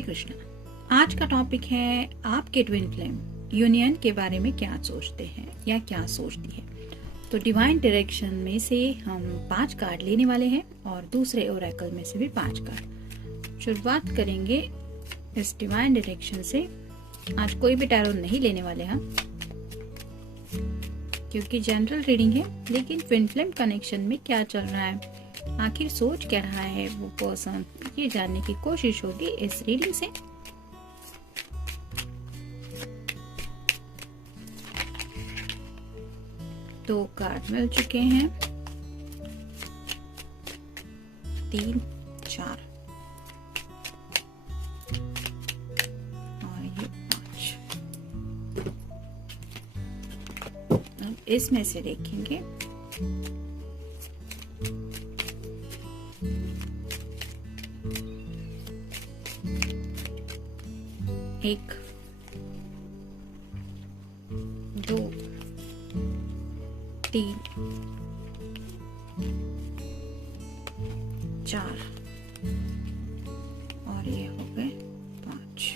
हरे कृष्णा। आज का टॉपिक है आपके ट्विन फ्लेम यूनियन के बारे में क्या सोचते हैं या क्या सोचती है। तो डिवाइन डायरेक्शन में से हम 5 कार्ड लेने वाले हैं और दूसरे ओरेकल में से भी 5 कार्ड। शुरुआत करेंगे इस डिवाइन डायरेक्शन से। आज कोई भी टैरो नहीं लेने वाले हम, क्योंकि जनरल रीडिंग है, लेकिन ट्विन फ्लेम कनेक्शन में क्या चल रहा है, आखिर सोच क्या रहा है वो पर्सन, ये जानने की कोशिश होगी इस रीडिंग से। दो कार्ड मिल चुके हैं, 3, 4 और ये 5। अब इसमें से देखेंगे एक, 2, 3, 4 और ये हो गए 5।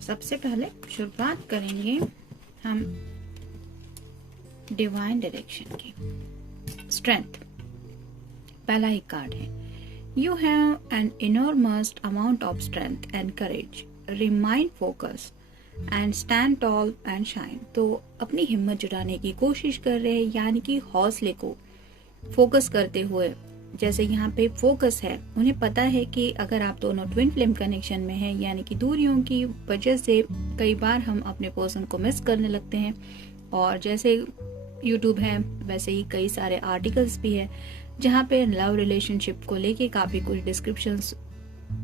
सबसे पहले शुरुआत करेंगे हम डिवाइन डायरेक्शन की। स्ट्रेंथ पहला ही कार्ड है। You have an enormous amount of strength and courage. Remain focused and stand tall and shine. तो अपनी हिम्मत जुटाने की कोशिश कर रहे हैं, यानी कि हौसले को फोकस करते हुए। जैसे यहाँ पे फोकस है, उन्हें पता है कि अगर आप दोनों ट्विन फ्लेम कनेक्शन में हैं, यानी कि दूरियों की वजह से कई बार हम अपने पर्सन को मिस करने लगते हैं। और जैसे यूट्यूब है, वैसे ही कई सारे आर्टिकल्स भी है जहाँ पे लव रिलेशनशिप को लेके काफी कुछ डिस्क्रिप्शंस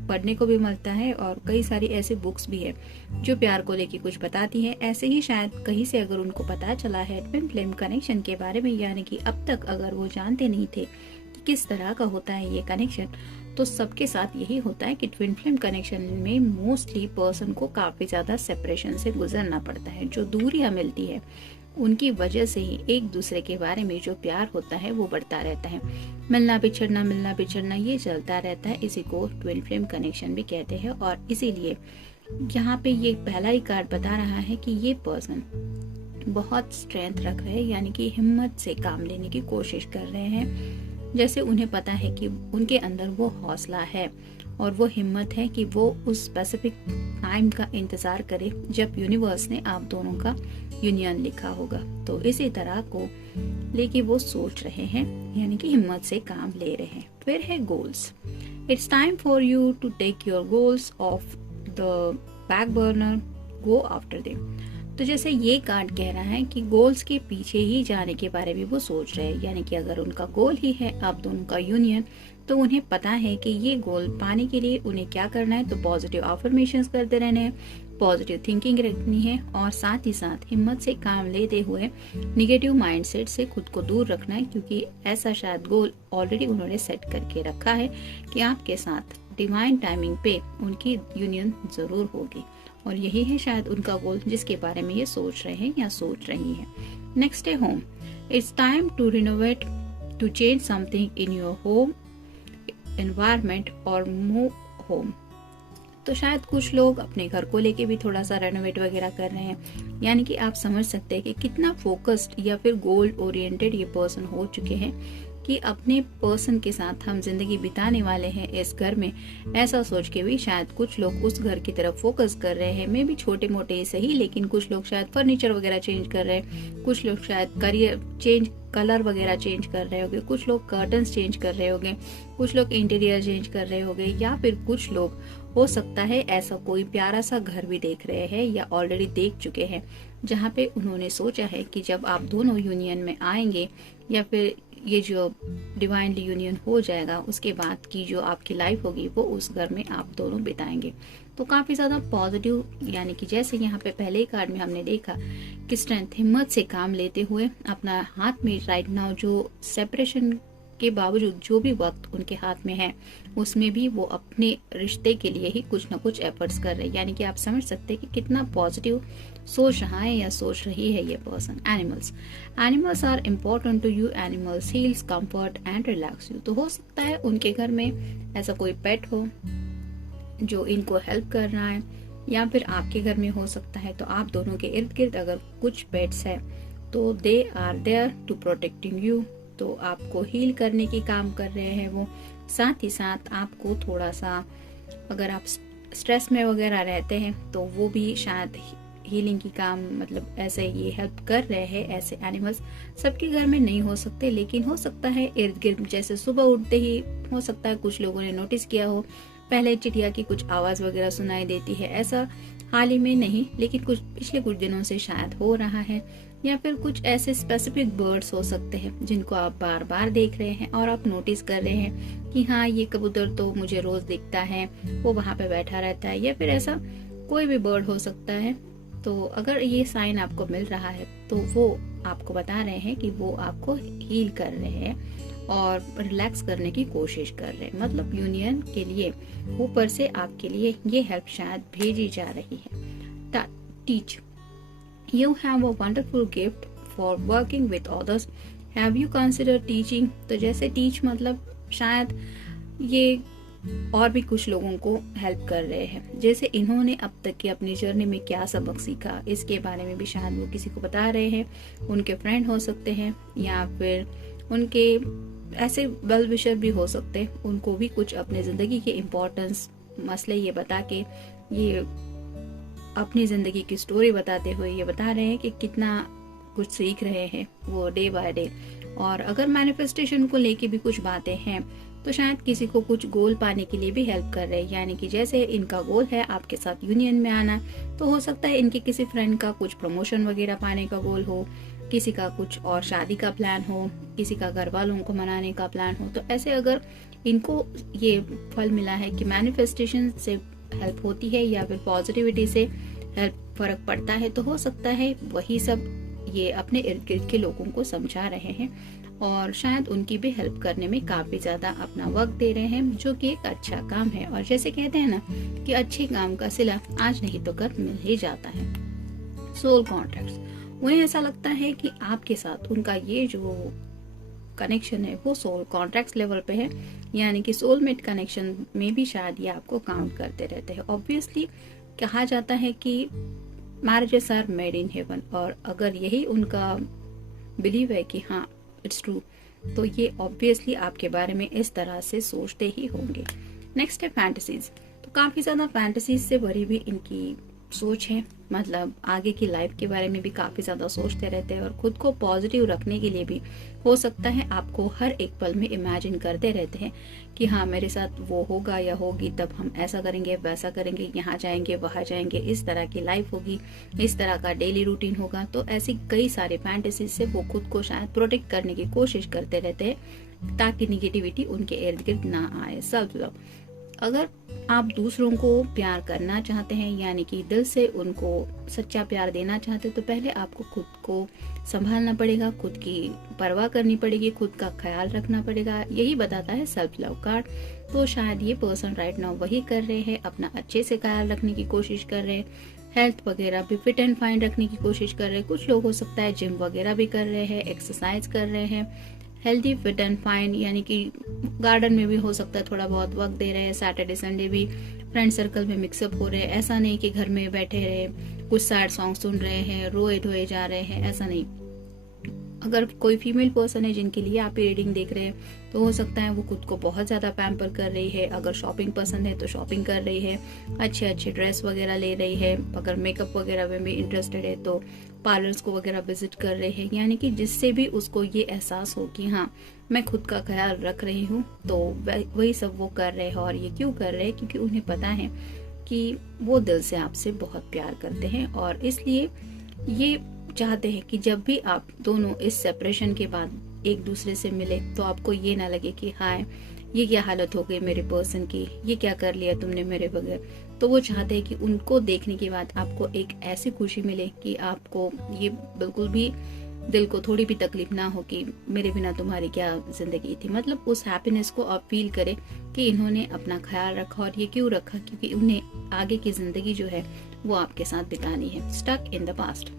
पढ़ने को भी मिलता है, और कई सारी ऐसे बुक्स भी है जो प्यार को लेके कुछ बताती है। ऐसे ही शायद कहीं से अगर उनको पता चला है ट्विन फ्लेम कनेक्शन के बारे में, यानी कि अब तक अगर वो जानते नहीं थे कि किस तरह का होता है ये कनेक्शन, तो सबके साथ यही होता है कि ट्विन फ्लेम कनेक्शन में मोस्टली पर्सन को काफी ज्यादा सेपरेशन से गुजरना पड़ता है। जो दूरियां मिलती है उनकी वजह से ही एक दूसरे के बारे में जो प्यार होता है वो बढ़ता रहता है। मिलना बिछड़ना ये चलता रहता है। इसी को ट्विन फ्लेम कनेक्शन भी कहते हैं। और इसीलिए यहाँ पे ये पहला ही कार्ड बता रहा है कि ये पर्सन बहुत स्ट्रेंथ रख रहे हैं, यानी कि हिम्मत से काम लेने की कोशिश कर रहे हैं। जैसे उन्हें पता है कि उनके अंदर वो हौसला है और वो हिम्मत है कि वो उस स्पेसिफिक टाइम का इंतजार करे जब यूनिवर्स ने आप दोनों का यूनियन लिखा होगा। तो इसी तरह को लेके वो सोच रहे हैं, यानी कि हिम्मत से काम ले रहे हैं। फिर है goals. It's time for you to take your goals off the back burner, go after them. तो जैसे ये कार्ड कह रहा है कि गोल्स के पीछे ही जाने के बारे में वो सोच रहे हैं, यानी कि अगर उनका गोल ही है आप दोनों का यूनियन, तो उन्हें पता है कि ये गोल पाने के लिए उन्हें क्या करना है। तो पॉजिटिव अफर्मेशंस करते रहने हैं, पॉजिटिव थिंकिंग रखनी है, और साथ ही साथ हिम्मत से काम लेते हुए निगेटिव माइंडसेट से खुद को दूर रखना है, क्योंकि ऐसा शायद गोल ऑलरेडी उन्होंने सेट करके रखा है कि आपके साथ डिवाइन टाइमिंग पे उनकी यूनियन जरूर होगी। और यही है शायद उनका गोल जिसके बारे में ये सोच रहे हैं या सोच रही है। नेक्स्ट है home. It's time to renovate, to change something in your home environment और मूव होम। तो शायद कुछ लोग अपने घर को लेके भी थोड़ा सा रेनोवेट वगैरह कर रहे हैं, यानी कि आप समझ सकते हैं कि कितना फोकस्ड या फिर गोल ओरिएंटेड ये पर्सन हो चुके हैं कि अपने पर्सन के साथ हम जिंदगी बिताने वाले हैं इस घर में। ऐसा सोच के भी शायद कुछ लोग उस घर की तरफ फोकस कर रहे हैं, मे भी छोटे मोटे ही सही, लेकिन कुछ लोग शायद फर्नीचर वगैरह चेंज कर रहे हैं, कुछ लोग शायद कलर वगैरह चेंज कर रहे होंगे, कुछ लोग कर्टन्स चेंज कर रहे होंगे, कुछ लोग इंटीरियर चेंज कर रहे होंगे, या फिर कुछ लोग हो सकता है ऐसा कोई प्यारा सा घर भी देख रहे हैं या ऑलरेडी देख चुके हैं, जहाँ पे उन्होंने सोचा है कि जब आप दोनों यूनियन में आएंगे या फिर ये जो डिवाइनली यूनियन हो जाएगा, उसके बाद की जो आपकी लाइफ होगी वो उस घर में आप दोनों बिताएंगे। तो काफी ज्यादा पॉजिटिव, यानी कि जैसे यहाँ पे पहले ही कार्ड में हमने देखा कि स्ट्रेंथ, हिम्मत से काम लेते हुए अपना हाथ में राइट नाउ जो सेपरेशन के बावजूद जो भी वक्त उनके हाथ में है उसमें भी वो अपने रिश्ते के लिए ही कुछ ना कुछ एफर्ट्स कर रहे हैं। यानी कि आप समझ सकते हैं कि कितना पॉजिटिव सोच रहा है या सोच रही है ये person. Animals are important to you. Animals heals, comfort and relax you. तो हो सकता है उनके घर में ऐसा कोई पेट हो जो इनको हेल्प कर रहा है, या फिर आपके घर में हो सकता है। तो आप दोनों के इर्द गिर्द अगर कुछ पेट्स है तो they are there to protecting you. तो आपको हील करने की काम कर रहे हैं वो। साथ ही साथ आपको थोड़ा सा, अगर आप स्ट्रेस में वगैरह रहते हैं तो वो भी शायद हीलिंग की काम, मतलब ऐसे ये हेल्प कर रहे हैं। ऐसे एनिमल्स सबके घर में नहीं हो सकते, लेकिन हो सकता है इर्द गिर्द। जैसे सुबह उठते ही हो सकता है कुछ लोगों ने नोटिस किया हो, पहले चिड़िया की कुछ आवाज वगैरह सुनाई देती है। ऐसा हाल ही में नहीं, लेकिन कुछ पिछले कुछ दिनों से शायद हो रहा है। या फिर कुछ ऐसे स्पेसिफिक बर्ड्स हो सकते हैं जिनको आप बार बार देख रहे हैं और आप नोटिस कर रहे हैं कि हाँ, ये कबूतर तो मुझे रोज दिखता है, वो वहां पे बैठा रहता है। या फिर ऐसा कोई भी बर्ड हो सकता है। तो अगर ये साइन आपको मिल रहा है तो वो आपको बता रहे हैं कि वो आपको हील कर रहे हैं और रिलैक्स करने की कोशिश कर रहे हैं। मतलब यूनियन के लिए ऊपर से आपके लिए ये हेल्प शायद भेजी जा रही है। Teach, you have a wonderful gift for working with others. Have you consider teaching? तो जैसे टीच मतलब शायद ये और भी कुछ लोगों को हेल्प कर रहे हैं। जैसे इन्होंने अब तक की अपनी जर्नी में क्या सबक सीखा, इसके बारे में भी शायद वो किसी को बता रहे हैं। उनके फ्रेंड हो सकते हैं या फिर उनके ऐसे वेल विशर भी हो सकते हैं। उनको भी कुछ अपने जिंदगी के इम्पोर्टेंस मसले ये बता के, ये अपनी जिंदगी की स्टोरी बताते हुए ये बता रहे हैं कि कितना कुछ सीख रहे हैं वो डे बाय डे। और अगर मैनिफेस्टेशन को लेके भी कुछ बातें हैं तो शायद किसी को कुछ गोल पाने के लिए भी हेल्प कर रहे हैं। यानी कि जैसे इनका गोल है आपके साथ यूनियन में आना, तो हो सकता है इनके किसी फ्रेंड का कुछ प्रमोशन वगैरह पाने का गोल हो, किसी का कुछ और शादी का प्लान हो, किसी का घर वालों को मनाने का प्लान हो। तो ऐसे अगर इनको ये फल मिला है कि मैनिफेस्टेशन से हेल्प होती है या फिर पॉजिटिविटी से हेल्प फर्क पड़ता है, तो हो सकता है वही सब ये अपने इर्द गिर्द के लोगों को समझा रहे हैं और शायद उनकी भी हेल्प करने में काफी ज्यादा अपना वक्त दे रहे हैं, जो कि एक अच्छा काम है। और जैसे कहते हैं ना कि अच्छे काम का सिला आज नहीं तो कल मिल ही जाता है। सोल कॉन्ट्रैक्ट्स, उन्हें ऐसा लगता है कि आपके साथ उनका ये जो कनेक्शन है वो सोल कॉन्ट्रैक्ट्स लेवल पे है। यानी कि सोलमेट कनेक्शन में भी शायद ये आपको काउंट करते रहते हैं। ऑब्वियसली कहा जाता है कि marriages are made in heaven, और अगर यही उनका बिलीव है कि हाँ इट्स ट्रू, तो ये ऑब्वियसली आपके बारे में इस तरह से सोचते ही होंगे। नेक्स्ट है फैंटेसीज। तो काफी ज्यादा फैंटेसीज से भरी भी इनकी सोच है। मतलब आगे की लाइफ के बारे में भी काफी ज्यादा सोचते रहते हैं और खुद को पॉजिटिव रखने के लिए भी हो सकता है आपको हर एक पल में इमेजिन करते रहते हैं कि हाँ मेरे साथ वो होगा या होगी, तब हम ऐसा करेंगे, वैसा करेंगे, यहाँ जाएंगे, वहां जाएंगे, इस तरह की लाइफ होगी, इस तरह का डेली रूटीन होगा। तो ऐसी कई सारे फैंटेसीज से वो खुद को शायद प्रोटेक्ट करने की कोशिश करते रहते हैं ताकि निगेटिविटी उनके इर्द गिर्द ना आए। सेल्फ लव, अगर आप दूसरों को प्यार करना चाहते हैं, यानी कि दिल से उनको सच्चा प्यार देना चाहते हैं, तो पहले आपको खुद को संभालना पड़ेगा, खुद की परवाह करनी पड़ेगी, खुद का ख्याल रखना पड़ेगा। यही बताता है सेल्फ लव कार्ड। तो शायद ये पर्सन राइट नाउ वही कर रहे हैं, अपना अच्छे से ख्याल रखने की कोशिश कर रहे हैं, हेल्थ वगैरह भी फिट एंड फाइन रखने की कोशिश कर रहे हैं। कुछ लोग हो सकता है जिम वगैरह भी कर रहे हैं, एक्सरसाइज कर रहे हैं, हेल्दी फिट एंड फाइन, यानी कि गार्डन में भी हो सकता है थोड़ा बहुत वक्त दे रहे हैं। सैटरडे संडे भी फ्रेंड सर्कल में मिक्सअप हो रहे हैं। ऐसा नहीं कि घर में बैठे रहे, कुछ सैड सॉन्ग सुन रहे हैं, रोए धोए जा रहे हैं, ऐसा नहीं। अगर कोई फीमेल पर्सन है जिनके लिए आप ये रीडिंग देख रहे हैं, तो हो सकता है वो खुद को बहुत ज्यादा पैम्पर कर रही है। अगर शॉपिंग पसंद है तो शॉपिंग कर रही है, अच्छे अच्छे ड्रेस वगैरह ले रही है। अगर मेकअप वगैरह में भी इंटरेस्टेड है तो पार्लर्स को वगैरह विजिट कर रहे हैं, यानी कि जिससे भी उसको ये एहसास हो कि हाँ मैं खुद का ख्याल रख रही हूँ। तो वही सब वो कर रहे हैं। और ये क्यों कर रहे हैं? क्योंकि उन्हें पता है कि वो दिल से आपसे बहुत प्यार करते हैं और इसलिए ये चाहते हैं कि जब भी आप दोनों इस सेपरेशन के बाद एक दूसरे से मिले तो आपको ये ना लगे कि हाय ये क्या हालत हो गई मेरे पर्सन की, ये क्या कर लिया तुमने मेरे बगैर। तो वो चाहते हैं कि उनको देखने के बाद आपको एक ऐसी खुशी मिले कि आपको ये बिल्कुल भी दिल को थोड़ी भी तकलीफ ना हो कि मेरे बिना तुम्हारी क्या जिंदगी थी। मतलब उस हैप्पीनेस को आप फील करें कि इन्होंने अपना ख्याल रखा, और ये क्यों रखा, क्योंकि उन्हें आगे की जिंदगी जो है वो आपके साथ बितानी है। स्टक इन द पास्ट,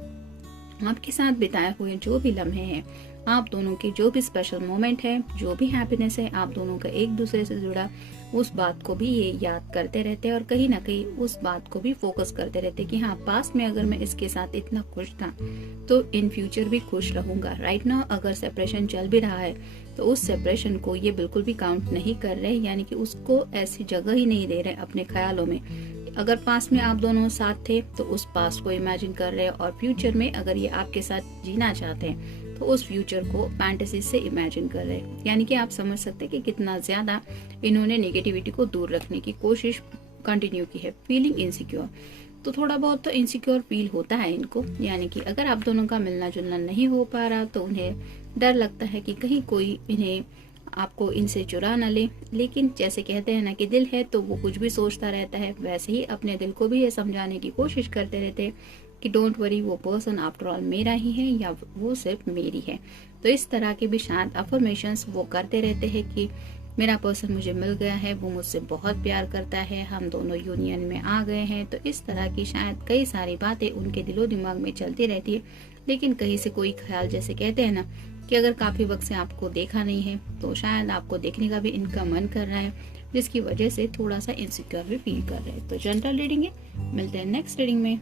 आपके साथ बिताए हुए जो भी लम्हे हैं, आप दोनों के जो भी स्पेशल मोमेंट है, जो भी हैप्पीनेस है आप दोनों का एक दूसरे से जुड़ा, उस बात को भी ये याद करते रहते हैं और कहीं ना कहीं उस बात को भी फोकस करते रहते हैं कि हाँ, पास्ट में अगर मैं इसके साथ इतना खुश था तो इन फ्यूचर भी खुश रहूंगा। राइट नाउ अगर सेपरेशन चल भी रहा है तो उस सेपरेशन को ये बिल्कुल भी काउंट नहीं कर रहे, यानी कि उसको ऐसी जगह ही नहीं दे रहे अपने ख्यालों में। अगर पास्ट में आप दोनों साथ थे तो उस पास्ट को इमेजिन कर रहे हैं, और फ्यूचर में अगर ये आपके साथ जीना चाहते हैं तो उस फ्यूचर को फैंटेसी से इमेजिन कर रहे हैं। यानी कि आप समझ सकते हैं कि कितना ज्यादा इन्होंने नेगेटिविटी को दूर रखने की कोशिश कंटिन्यू की है। फीलिंग इनसिक्योर, तो थोड़ा बहुत तो इनसिक्योर फील होता है इनको, यानी कि अगर आप दोनों का मिलना जुलना नहीं हो पा रहा तो उन्हें डर लगता है कि कहीं कोई इन्हें आपको इनसे चुरा न ले। लेकिन जैसे कहते हैं ना कि दिल है तो वो कुछ भी सोचता रहता है, वैसे ही अपने दिल को भी ये समझाने की कोशिश करते रहते हैं कि डोंट वरी, वो पर्सन आफ्टर ऑल मेरा ही है या वो सिर्फ मेरी है। तो इस तरह के भी शायद अफर्मेशंस वो करते रहते हैं कि मेरा पर्सन मुझे मिल गया है, वो मुझसे बहुत प्यार करता है, हम दोनों यूनियन में आ गए हैं। तो इस तरह की शायद कई सारी बातें उनके दिलो दिमाग में चलती रहती है, लेकिन कहीं से कोई ख्याल, जैसे कहते हैं ना कि अगर काफी वक्त से आपको देखा नहीं है तो शायद आपको देखने का भी इनका मन कर रहा है, जिसकी वजह से थोड़ा सा इनसिक्योर भी फील कर रहे हैं। तो जनरल रीडिंग है, मिलते हैं नेक्स्ट रीडिंग में।